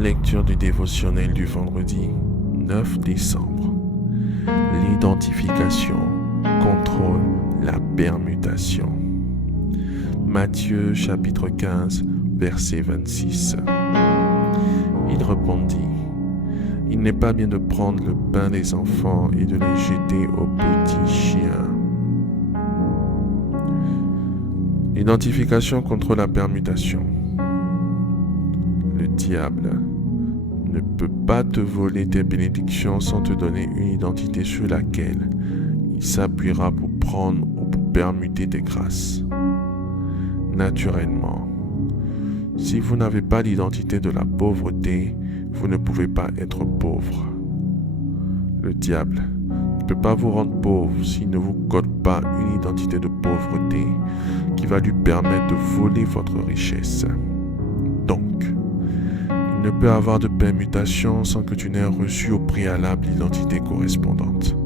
Lecture du dévotionnel du vendredi 9 décembre. L'identification contrôle la permutation. Matthieu chapitre 15, verset 26. Il répondit: Il n'est pas bien de prendre le pain des enfants et de les jeter aux petits chiens. L'identification contre la permutation. Le diable ne peut pas te voler tes bénédictions sans te donner une identité sur laquelle il s'appuiera pour prendre ou pour permuter tes grâces. Naturellement, si vous n'avez pas l'identité de la pauvreté, vous ne pouvez pas être pauvre. Le diable ne peut pas vous rendre pauvre s'il ne vous code pas une identité de pauvreté qui va lui permettre de voler votre richesse. Donc, il ne peut avoir de permutation sans que tu n'aies reçu au préalable l'identité correspondante.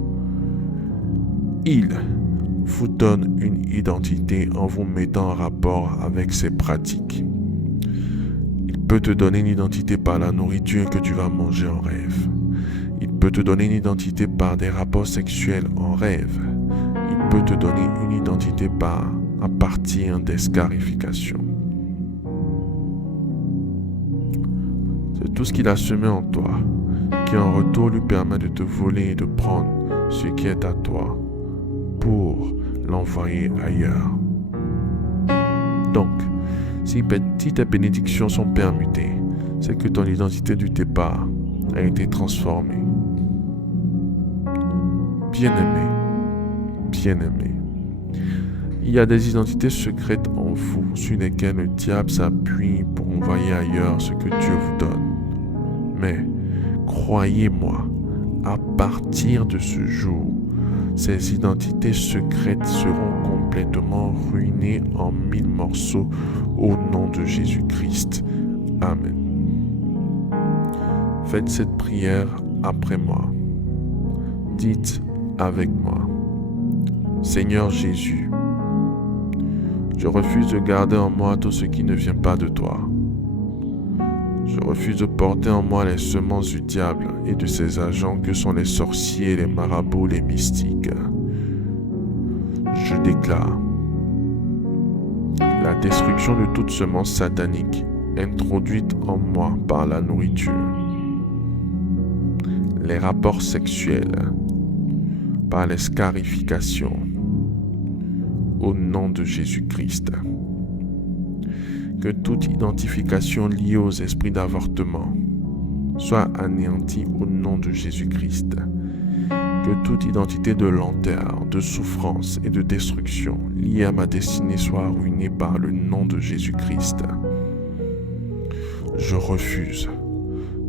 Il vous donne une identité en vous mettant en rapport avec ses pratiques. Il peut te donner une identité par la nourriture que tu vas manger en rêve. Il peut te donner une identité par des rapports sexuels en rêve. Il peut te donner une identité à partir des scarifications. C'est tout ce qu'il a semé en toi, qui en retour lui permet de te voler et de prendre ce qui est à toi pour l'envoyer ailleurs. Donc, si tes bénédictions sont permutées, c'est que ton identité du départ a été transformée. Bien-aimé, il y a des identités secrètes en vous sur lesquelles le diable s'appuie pour envoyer ailleurs ce que Dieu vous donne. Mais, croyez-moi, à partir de ce jour, ces identités secrètes seront complètement ruinées en 1000 morceaux au nom de Jésus-Christ. Amen. Faites cette prière après moi. Dites avec moi: Seigneur Jésus, je refuse de garder en moi tout ce qui ne vient pas de toi. Je refuse de porter en moi les semences du diable et de ses agents que sont les sorciers, les marabouts, les mystiques. Je déclare la destruction de toute semence satanique introduite en moi par la nourriture, les rapports sexuels, par les scarifications, au nom de Jésus-Christ. Que toute identification liée aux esprits d'avortement soit anéantie au nom de Jésus-Christ. Que toute identité de lenteur, de souffrance et de destruction liée à ma destinée soit ruinée par le nom de Jésus-Christ. Je refuse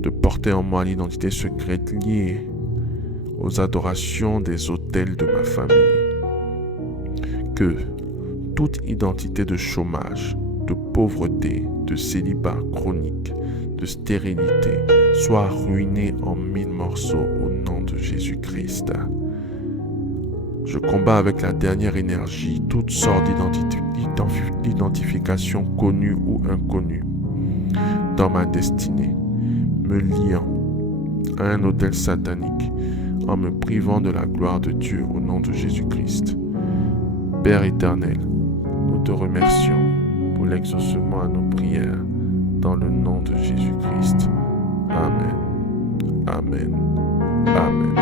de porter en moi l'identité secrète liée aux adorations des autels de ma famille. Que toute identité de chômage, de pauvreté, de célibat chronique, de stérilité soit ruinée en 1000 morceaux au nom de Jésus-Christ. Je combats avec la dernière énergie toutes sortes d'identifications connues ou inconnues dans ma destinée, me liant à un autel satanique en me privant de la gloire de Dieu au nom de Jésus-Christ. Père éternel, nous te remercions pour l'exaucement à nos prières dans le nom de Jésus-Christ. Amen. Amen. Amen.